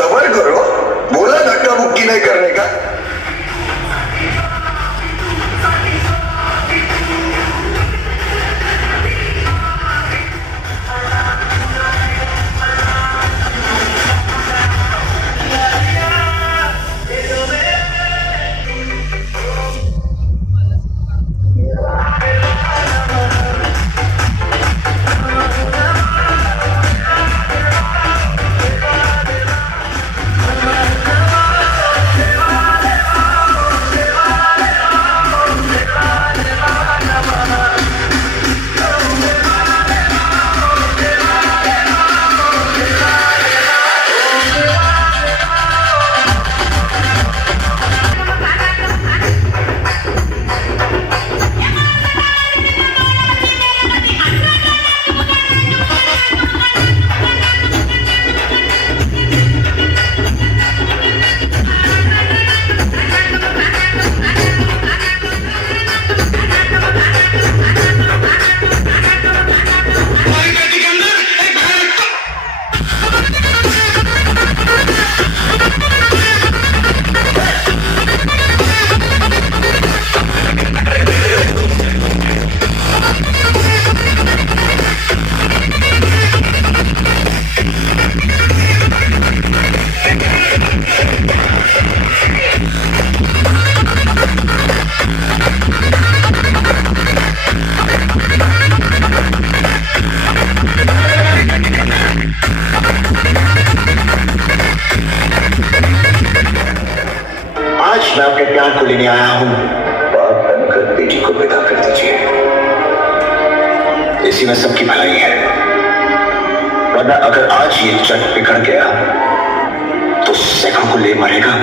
सबर करो, बोला धक्का मुक्की नहीं करने का। मैं अपने प्यार को लेने आया हूं। बाप बनकर बेटी को विदा कर दीजिए, इसी में सबकी भलाई है, वरना अगर आज ये जट बिगड़ गया तो सैकड़ों को ले मरेगा।